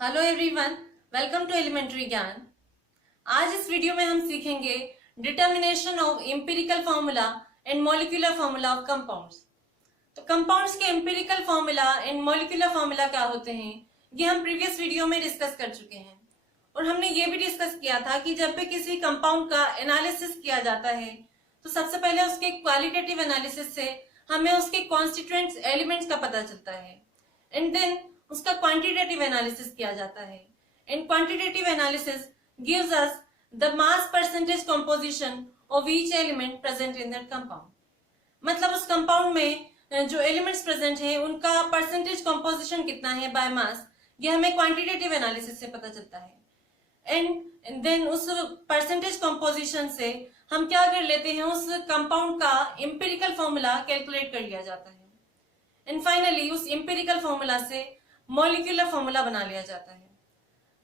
Hello everyone, welcome to elementary Gyan. आज इस video में हम सीखेंगे determination of empirical formula and molecular formula of compounds. तो कंपाउंड्स के empirical formula and molecular formula क्या होते हैं, ये हम प्रीवियस वीडियो में डिस्कस कर चुके हैं। और हमने ये भी डिस्कस किया था कि जब भी किसी कंपाउंड का एनालिसिस किया जाता है तो सबसे पहले उसके क्वालिटेटिव एनालिसिस से हमें उसके कॉन्स्टिट्यूएंट्स एलिमेंट्स का पता चलता है एंड देन उसका क्वांटिटेटिव एनालिसिस किया जाता है। And quantitative analysis gives us the mass percentage composition of each element present in that compound. मतलब उस कंपाउंड में जो एलिमेंट्स प्रेजेंट हैं उनका परसेंटेज कंपोजिशन कितना है बाय मास, ये हमें क्वांटिटेटिव एनालिसिस से पता चलता है। एंड देन उस परसेंटेज कंपोजिशन से हम क्या कर लेते हैं, उस कंपाउंड का एम्पिरिकल फॉर्मूला कैलकुलेट कर लिया जाता है। एंड फाइनली उस एम्पिरिकल फॉर्मूला से मॉलिक्यूलर फॉर्मूला बना लिया जाता है।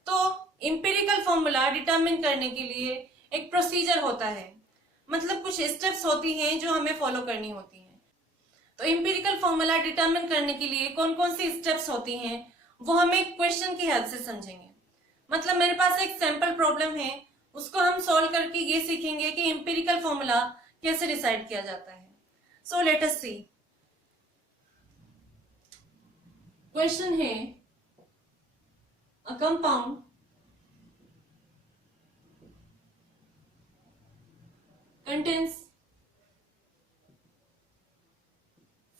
तो एम्पिरिकल फॉर्मूला डिटरमिन करने के लिए एक प्रोसीजर होता है, मतलब कुछ स्टेप्स होती हैं जो हमें फॉलो करनी होती हैं। तो एम्पिरिकल फॉर्मूला डिटरमिन करने के लिए कौन कौन सी स्टेप्स होती हैं वो हम एक क्वेश्चन की हेल्प से समझेंगे। मतलब मेरे पास एक सैंपल प्रॉब्लम है, उसको हम सॉल्व करके ये सीखेंगे कि एम्पिरिकल फॉर्मूला कैसे डिसाइड किया जाता है। सो लेट अस सी। क्वेश्चन है, a compound contains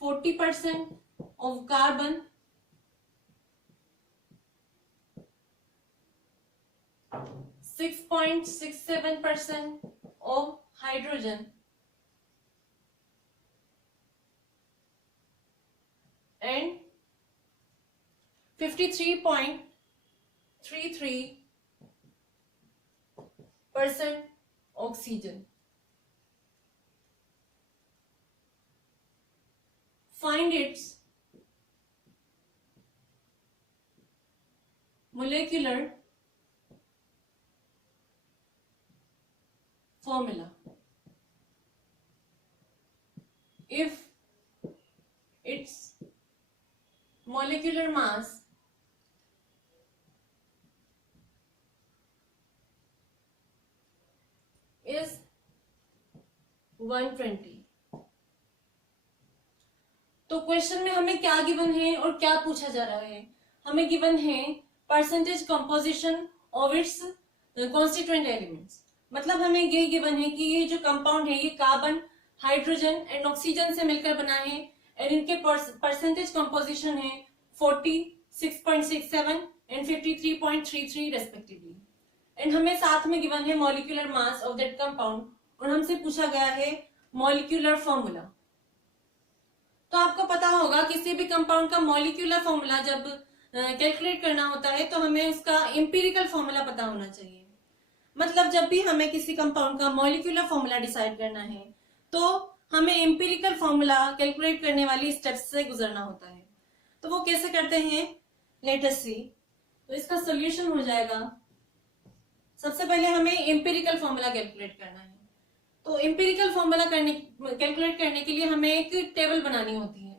40% of carbon, 6.67% of hydrogen and 53.33% oxygen. Find its molecular formula. If its molecular mass is 120। तो क्वेश्चन में हमें क्या गिवन है और क्या पूछा जा रहा है। हमें गिवन है percentage composition of its constituent elements. मतलब हमें ये गिवन है कि ये जो कंपाउंड है ये कार्बन, हाइड्रोजन एंड ऑक्सीजन से मिलकर बना है एंड इनके परसेंटेज कंपोजिशन है 40, 6.67 एंड 53.33 रेस्पेक्टिवली। एंड हमें साथ में गिवन है molecular mass of that compound और हमसे पूछा गया है मॉलिक्यूलर फॉर्मूला। तो आपको पता होगा किसी भी कंपाउंड का मॉलिक्यूलर फॉर्मूला जब कैलकुलेट करना होता है तो हमें उसका एम्पिरिकल फॉर्मूला पता होना चाहिए। मतलब जब भी हमें किसी कंपाउंड का मॉलिक्यूलर फॉर्मूला डिसाइड करना है तो हमें एम्पिरिकल फॉर्मूला कैलकुलेट करने वाली स्टेप्स से गुजरना होता है। तो वो कैसे करते हैं, लेट अस सी। तो इसका सोल्यूशन हो जाएगा, सबसे पहले हमें एम्पिरिकल फॉर्मूला कैलकुलेट करना है। तो एम्पिरिकल फॉर्मूला कैलकुलेट करने के लिए हमें एक टेबल बनानी होती है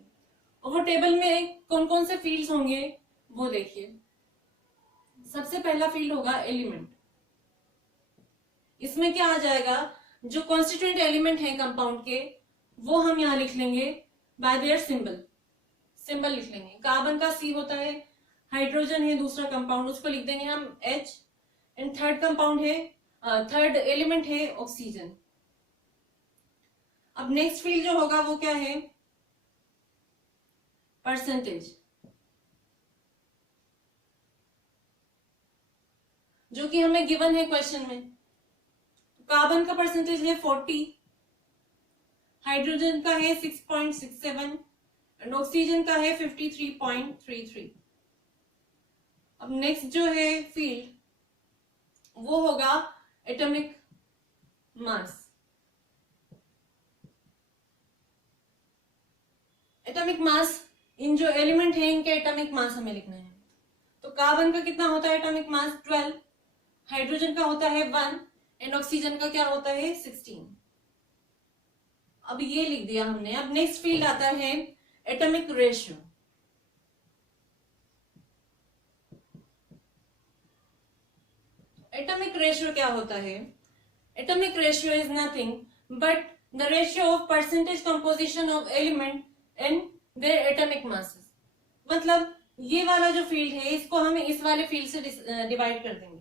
और वो टेबल में कौन कौन से फील्ड्स होंगे वो देखिए। सबसे पहला फील्ड होगा एलिमेंट। इसमें क्या आ जाएगा, जो कॉन्स्टिट्यूएंट एलिमेंट है कंपाउंड के वो हम यहाँ लिख लेंगे बाय देयर सिंबल लिख लेंगे। कार्बन का C होता है, हाइड्रोजन है दूसरा कंपाउंड, उसको लिख देंगे हम H एंड थर्ड एलिमेंट है ऑक्सीजन। अब नेक्स्ट फील्ड जो होगा वो क्या है, परसेंटेज, जो कि हमें गिवन है क्वेश्चन में। कार्बन का परसेंटेज है 40, हाइड्रोजन का है 6.67 एंड ऑक्सीजन का है 53.33। अब नेक्स्ट जो है फील्ड वो होगा एटॉमिक मास। एटॉमिक मास, इन जो एलिमेंट है इनके एटॉमिक मास हमें लिखना है। तो कार्बन का कितना होता है एटॉमिक मास 12, हाइड्रोजन का होता है 1 एंड ऑक्सीजन का क्या होता है 16। अब ये लिख दिया हमने। अब नेक्स्ट फील्ड आता है एटॉमिक रेशियो। एटॉमिक रेशियो क्या होता है? Atomic ratio is nothing but the ratio of percentage composition of element in their atomic masses. मतलब ये वाला जो फील्ड है इसको हम इस वाले फील्ड से डिवाइड कर देंगे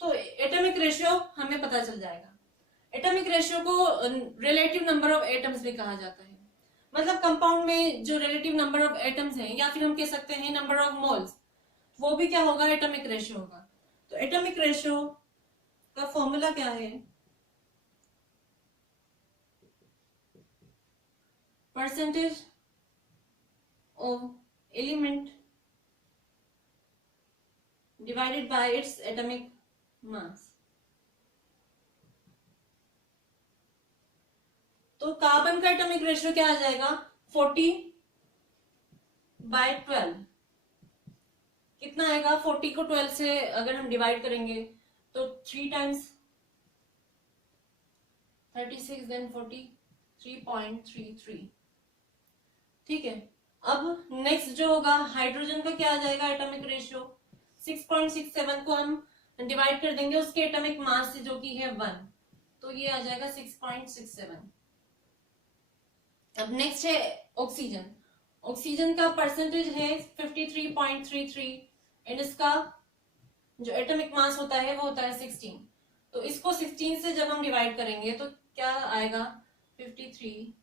तो एटॉमिक रेशियो हमें पता चल जाएगा। एटॉमिक रेशियो को रिलेटिव नंबर ऑफ एटम्स भी कहा जाता है। मतलब कंपाउंड में जो रिलेटिव नंबर ऑफ एटम्स हैं या फिर हम कह सकते हैं नंबर ऑफ मोल्स, वो भी क्या होगा? एटॉमिक रेशियो होगा। तो एटॉमिक रेशियो का फॉर्मूला क्या है? Percentage of element divided by its atomic mass। तो कार्बन का एटॉमिक रेशियो क्या आ जाएगा? 40/12। कितना आएगा? 40 को 12 से अगर हम डिवाइड करेंगे तो 3 टाइम्स 36 देन 40 3.33। ठीक है। अब नेक्स्ट जो होगा हाइड्रोजन का क्या आ जाएगा एटॉमिक रेशियो? 6.67 को हम डिवाइड कर देंगे उसके एटॉमिक मास से जो कि है 1, तो ये आ जाएगा 6.67। अब नेक्स्ट है ऑक्सीजन। ऑक्सीजन का परसेंटेज है 53.33 एंड इसका जो एटॉमिक मास होता है वो होता है 16। तो इसको 16 से जब हम डिवाइड करेंगे तो क्या आएगा? 53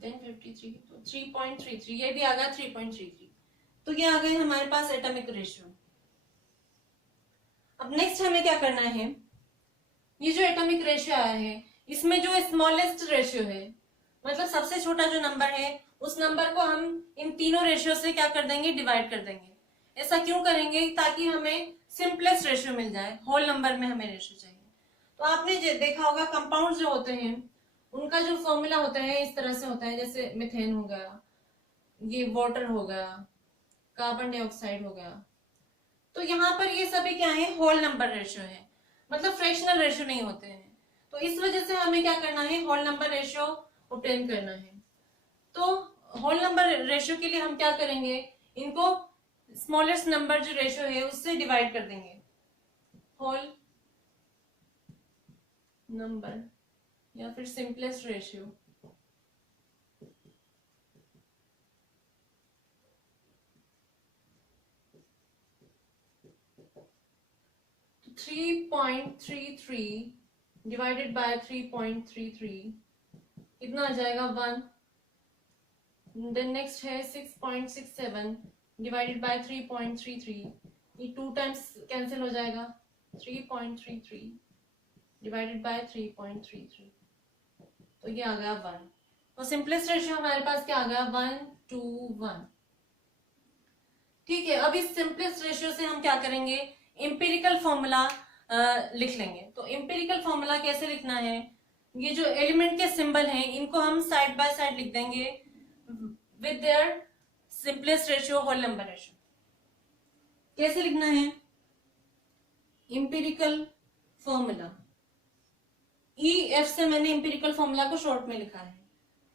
देन 53 तो 3.33, ये भी आ गया 3.33। तो ये आ गए हमारे पास एटॉमिक रेशियो। अब नेक्स्ट हमें क्या करना है? ये जो एटॉमिक रेशियो आया है इसमें जो स्मॉलेस्ट रेशियो है, मतलब सबसे छोटा जो नंबर है, उस नंबर को हम इन तीनों रेशियो से क्या कर देंगे? डिवाइड कर देंगे। ऐसा क्यों करेंगे? ताकि हमें सिंपलेस्ट रेशियो मिल जाए। होल नंबर में हमें रेशियो चाहिए। तो आपने देखा होगा कंपाउंड जो होते हैं उनका जो फॉर्मूला होता है इस तरह से होता है, जैसे मिथेन हो गया, ये वाटर हो गया, कार्बन डाइऑक्साइड हो गया। तो यहाँ पर ये सभी क्या है? होल नंबर रेशियो है, मतलब फ्रैक्शनल रेशियो नहीं होते हैं। तो इस वजह से हमें क्या करना है? होल नंबर रेशियो ऑब्टेन करना है। तो होल नंबर रेशियो के लिए हम क्या करेंगे? इनको स्मॉलेस्ट नंबर जो रेशियो है उससे डिवाइड कर देंगे। होल नंबर या फिर सिंपलेस्ट रेशियो। तो 3.33 डिवाइडेड बाय 3.33 कितना आ जाएगा? 1। देन नेक्स्ट है 6.67 डिवाइडेड बाय 3.33, ये 2 टाइम्स कैंसिल हो जाएगा। 3.33 डिवाइडेड बाय 3.33, तो ये आ गया 1। तो सिंपलेस्ट रेशियो हमारे पास क्या आ गया? 1:1। ठीक है। अब इस सिंपलेस्ट रेशियो से हम क्या करेंगे? एम्पिरिकल फॉर्मूला लिख लेंगे। तो एम्पिरिकल फॉर्मूला कैसे लिखना है? ये जो एलिमेंट के सिंबल हैं इनको हम साइड बाय साइड लिख देंगे with their simplest ratio whole number ratio. कैसे लिखना है? एम्पिरिकल फॉर्मूला, EF से मैंने एम्पिरिकल फॉर्मूला को शॉर्ट में लिखा है।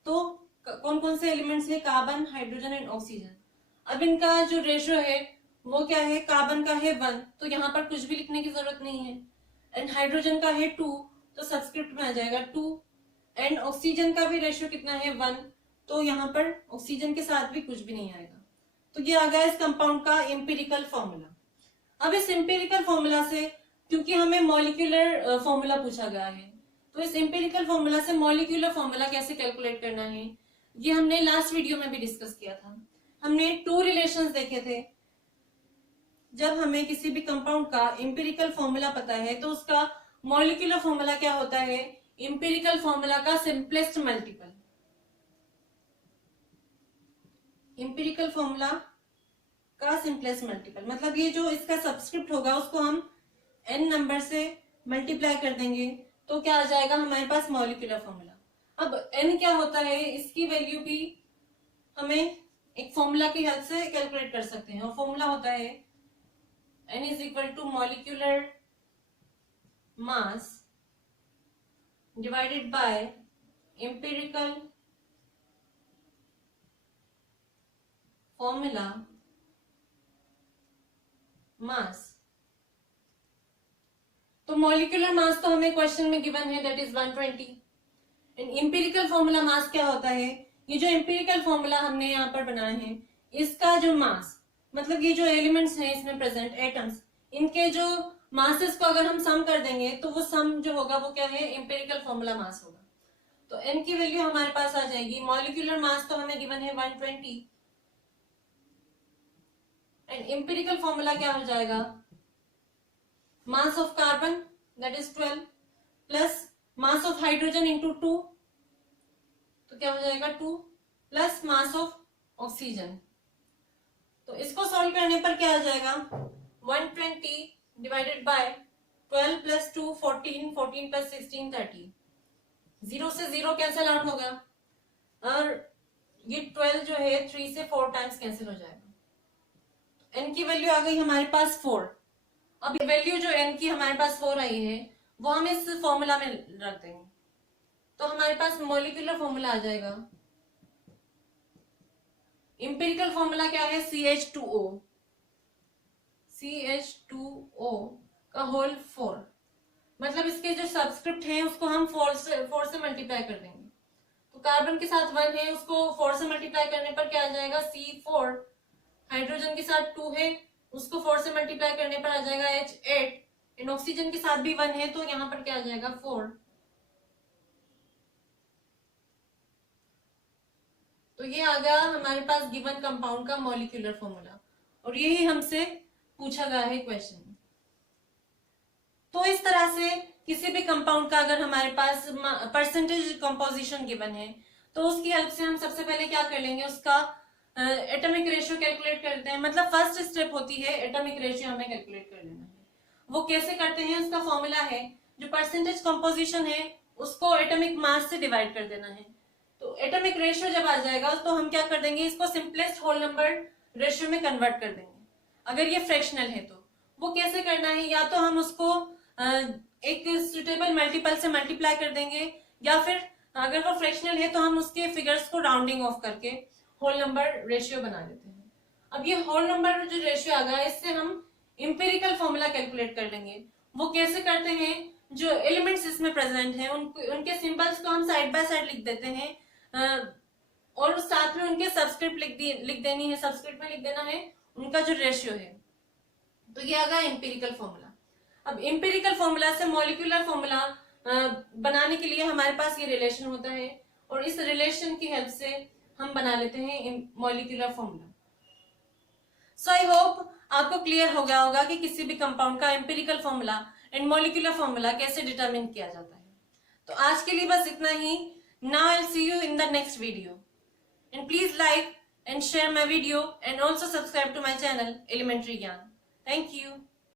तो कौन कौन से एलिमेंट्स है? Carbon, hydrogen and oxygen. अब इनका जो रेशियो है वो क्या है? कार्बन का है 1, तो यहाँ पर कुछ भी लिखने की जरूरत नहीं है। एंड हाइड्रोजन का है 2, तो सबस्क्रिप्ट में आ जाएगा 2। एंड ऑक्सीजन का भी रेशियो कितना है? 1, तो यहाँ पर ऑक्सीजन के साथ भी कुछ भी नहीं आएगा। तो ये आ गया इस कंपाउंड का एम्पिरिकल फॉर्मूला। अब इस एम्पिरिकल फॉर्मूला से, क्योंकि हमें मॉलिक्यूलर फॉर्मूला पूछा गया है, तो इस एम्पिरिकल फॉर्मूला से मॉलिक्यूलर फॉर्मूला कैसे कैलकुलेट करना है ये हमने लास्ट वीडियो में भी डिस्कस किया था। हमने 2 रिलेशंस देखे थे। जब हमें किसी भी कंपाउंड का एम्पिरिकल फॉर्मूला पता है तो उसका मॉलिक्यूलर फॉर्मूला क्या होता है? एम्पिरिकल फॉर्मूला का सिंपलेस्ट मल्टीपल। एम्पिरिकल फॉर्मूला का सिंपलेस्ट मल्टीपल मतलब ये जो इसका सबस्क्रिप्ट होगा उसको हम n नंबर से मल्टीप्लाई कर देंगे तो क्या आ जाएगा हमारे पास? Molecular formula. अब n क्या होता है इसकी वैल्यू भी हमें एक फॉर्मूला की हेल्प से कैलकुलेट कर सकते हैं, और फॉर्मूला होता है n is equal to molecular mass divided by empirical formula mass. तो मॉलिक्यूलर मास तो हमें क्वेश्चन में गिवन है, that is 120। And empirical formula mass क्या होता है? ये जो इंपेरिकल फॉर्मूला हमने यहाँ पर बनाए हैं, इसका जो मास, मतलब ये जो एलिमेंट्स हैं इसमें प्रेजेंट एटम्स, इनके जो मासेस को अगर हम सम कर देंगे तो वो सम जो होगा वो क्या है? इंपेरिकल फॉर्मूला मास होगा। तो n की वैल्यू हमारे पास आ जाएगी, मॉलिक्यूलर मास तो हमें गिवन है 120, एंड इंपेरिकल फॉर्मूला क्या हो जाएगा? Mass of carbon that is 12 plus mass of hydrogen into 2, तो क्या हो जाएगा 2 प्लस मास ऑफ ऑक्सीजन। तो इसको सॉल्व करने पर क्या आ जाएगा? 120 डिवाइडेड बाय 12 प्लस 2 14, 14 प्लस 16 30, 0 से 0 कैंसिल आउट होगा, और ये 12 जो है 3 से 4 टाइम्स कैंसिल हो जाएगा। n की वैल्यू आ गई हमारे पास 4। अब वैल्यू जो n की हमारे पास 4 आई है वो हम इस फॉर्मूला में रख देंगे, तो हमारे पास मॉलिक्यूलर फॉर्मूला आ जाएगा। इंपेरिकल फॉर्मूला क्या है? CH2O, CH2O का होल 4, मतलब इसके जो सब्सक्रिप्ट हैं उसको हम 4 से मल्टीप्लाई कर देंगे। तो कार्बन के साथ 1 है, उसको 4 से मल्टीप्लाई करने पर क्या आ जाएगा? C4। हाइड्रोजन के साथ 2 है, उसको 4 से मल्टीप्लाई करने पर आ जाएगा H8। एंड ऑक्सीजन के साथ भी 1 है, तो यहाँ पर क्या आ जाएगा? 4। तो ये आ गया हमारे पास गिवन कंपाउंड का मॉलिक्यूलर फॉर्मूला, और यही हमसे पूछा गया है क्वेश्चन में। तो इस तरह से किसी भी कंपाउंड का अगर हमारे पास परसेंटेज कंपोजिशन गिवन है तो उसकी हेल्प से हम सबसे पहले क्या कर लेंगे? उसका एटॉमिक रेशियो कैलकुलेट करते हैं। मतलब फर्स्ट स्टेप होती है एटॉमिक रेशियो हमें कैलकुलेट कर लेना है। वो कैसे करते हैं? उसका फॉर्मूला है, जो परसेंटेज कंपोजिशन है उसको एटॉमिक मास से डिवाइड कर देना है। तो एटॉमिक रेशियो जब आ जाएगा तो हम क्या कर देंगे? इसको सिंपलेस्ट होल नंबर रेशियो में कन्वर्ट कर देंगे, अगर ये फ्रैक्शनल है तो। वो कैसे करना है? या तो हम उसको एक सुटेबल मल्टीपल से मल्टीप्लाई कर देंगे, या फिर अगर वो फ्रैक्शनल है तो हम उसके फिगर्स को राउंडिंग ऑफ करके होल नंबर रेशियो बना देते हैं। अब ये होल नंबर जो रेशियो आ गया, इससे हम इंपेरिकल फॉर्मूला कैलकुलेट कर लेंगे। वो कैसे करते हैं? जो एलिमेंट्स इसमें प्रेजेंट हैं उनके सिंबल्स को हम साइड बाय साइड लिख देते हैं, और साथ में उनके सब्सक्रिप्ट लिख देनी है, सब्सक्रिप्ट में लिख देना है उनका जो रेशियो है। तो ये आ गया इंपेरिकल फॉर्मूला। अब इंपेरिकल फॉर्मूला से मॉलिक्यूलर फॉर्मूला बनाने के लिए हमारे पास ये रिलेशन होता है, और इस रिलेशन की हेल्प से हम बना लेते हैं molecular formula. So I hope आपको क्लियर हो गया होगा कि किसी भी कंपाउंड का empirical formula and molecular formula कैसे डिटरमिन किया जाता है। तो आज के लिए बस इतना ही। Now I will see you in the next video, and please like and share my video and also subscribe to my channel Elementary Gyan. Thank you.